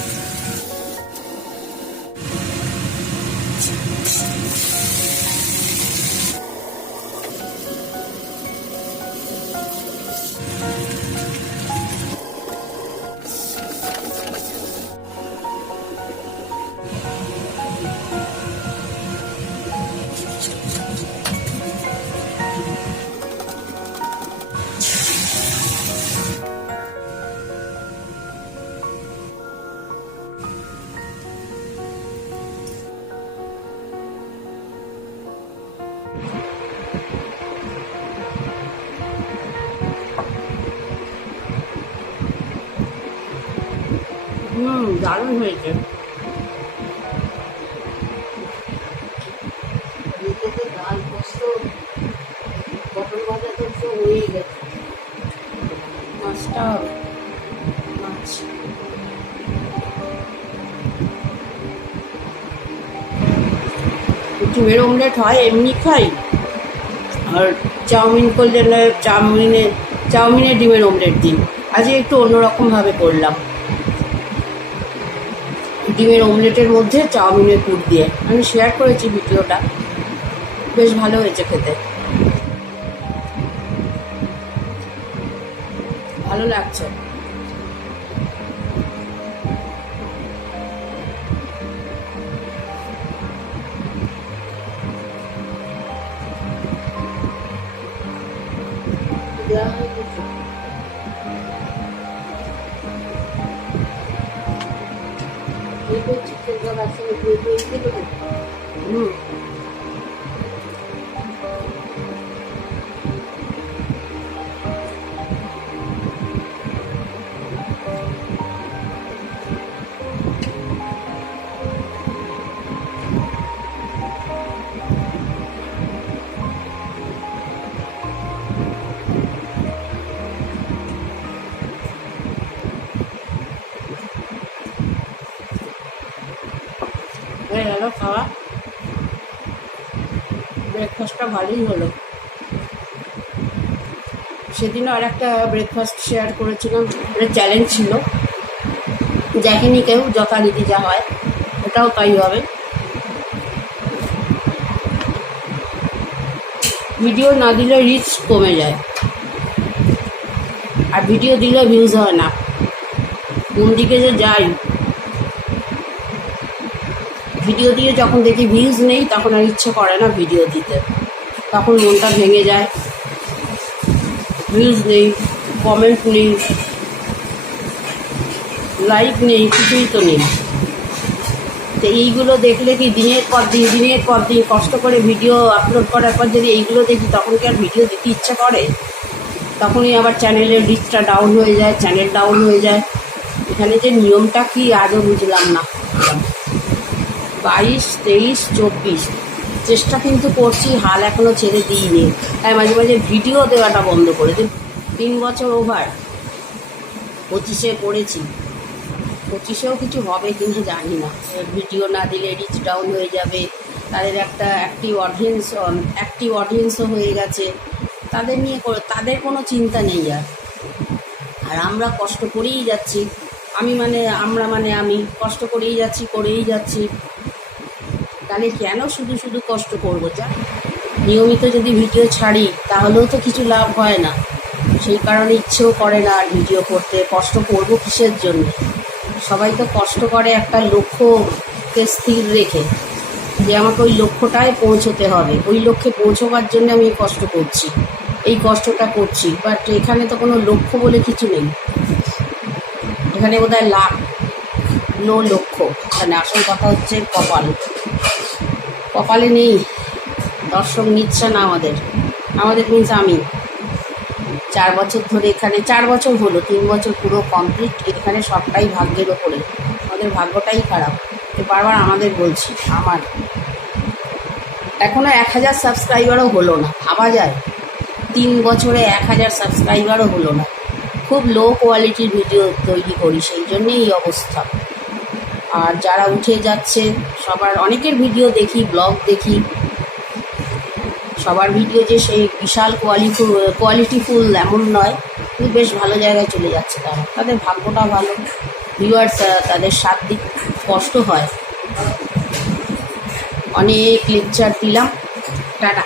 you হুম, দারুণ হয়েছে। ডাল পোস্ত, পটল ভাজা তো হয়েই গেছে। মাছটা মাছ। অমলেট হয়, এমনি খাই। আর চাউমিন করলে চাউমিনে চাউমিনে ডিমের অমলেট দিই। আজকে একটু অন্যরকমভাবে করলাম। ডিমের অমলেটের মধ্যে চাউমিনের পুর দিয়ে। আমি শেয়ার করেছি ভিডিওটা। বেশ ভালো হয়েছে খেতে। ভালো লাগছে। এই তো চিকেন কাবাব সঙ্গে দিয়ে দিয়ে দিয়ে দেবো হুম হয়ে গেল খাওয়া। ব্রেকফাস্টটা ভালোই হলো। সেদিনও আর একটা ব্রেকফাস্ট শেয়ার করেছিলাম চ্যালেঞ্জ ছিল। দেখেনি কেউ, যথারীতি যা হয়, ওটাও তাই হবে। ভিডিও না দিলে রিচ কমে যায়। আর ভিডিও দিলে ভিউজ হয় না। কোন দিকে যে যাই ভিডিও দিয়ে যখন দেখি ভিউজ নেই, তখন আর ইচ্ছে করে না ভিডিও দিতে। তখন মনটা ভেঙে যায়। ভিউজ নেই কমেন্ট নেই লাইক নেই, কিছুই তো নেই। তো এইগুলো দেখলে কি দিনের পর দিন, দিনের পর দিন কষ্ট করে ভিডিও আপলোড করার পর যদি এইগুলো দেখি, তখন কি আর ভিডিও দিতে ইচ্ছে করে? তখনই আবার চ্যানেলের রিচটা ডাউন হয়ে যায় চ্যানেল ডাউন হয়ে যায়। এখানে যে নিয়মটা কি আজও বুঝলাম না। বাইশ, তেইশ, চব্বিশ। চেষ্টা কিন্তু করছি, হাল এখনও ছেড়ে দিইনি। তাই মাঝে মাঝে ভিডিও দেওয়াটা বন্ধ করে দিই। তিন বছর ওভার পঁচিশে করেছি। পঁচিশেও কিছু হবে কিনা জানি না। ভিডিও না দিলে রিচ ডাউন হয়ে যাবে। তাদের একটা অ্যাক্টিভ অডিয়েন্স অ্যাক্টিভ অডিয়েন্সও হয়ে গেছে। তাদের নিয়ে তাদের কোনো চিন্তা নেই আর। আর আমরা কষ্ট করেই যাচ্ছি। আমি মানে আমরা মানে আমি কষ্ট করেই যাচ্ছি করেই যাচ্ছি। তাহলে কেন শুধু শুধু কষ্ট করব, যা? নিয়মিত যদি ভিডিও ছাড়ি, তাহলেও তো কিছু লাভ হয় না। সেই কারণে ইচ্ছেও করে না আর ভিডিও করতে। কষ্ট করব কিসের জন্য? সবাই তো কষ্ট করে একটা লক্ষ্যকে স্থির রেখে। যে আমাকে ওই লক্ষ্যটায় পৌঁছতে হবে। ওই লক্ষ্যে পৌঁছবার জন্য আমি কষ্ট করছি। এই কষ্টটা করছি। বাট এখানে তো কোনো লক্ষ্য বলে কিছু নেই। এখানে বোধহয় লাভ নো লক্ষ্য মানে আসল কথা হচ্ছে কপাল। কপালে নেই। দর্শক নিচ্ছে না আমাদের। আমাদের মিন্স আমি। চার বছর ধরে এখানে, চার বছর হলো, তিন বছর পুরো কমপ্লিট এখানে সবটাই ভাগ্যের ওপরে। আমাদের ভাগ্যটাই খারাপ। তো বারবার আমাদের বলছি, আমার। এখনও এক হাজার সাবস্ক্রাইবারও হলো না। ভাবা যায়। তিন বছরে এক হাজার সাবস্ক্রাইবারও হলো না। খুব লো কোয়ালিটির ভিডিও তৈরি করি, সেই জন্যেই এই অবস্থা। আর যারা উঠে যাচ্ছে, সবার অনেকের ভিডিও দেখি ব্লগ দেখি। সবার ভিডিও যে সেই বিশাল কোয়ালিটি কোয়ালিটিফুল এমন নয়, কিন্তু বেশ ভালো জায়গায় চলে যাচ্ছে তারা। তাদের ভাগ্যটা ভালো। ভিউয়ার্স তাদের সাত দিক কষ্ট হয়। অনেক লেকচার দিলাম। টাটা।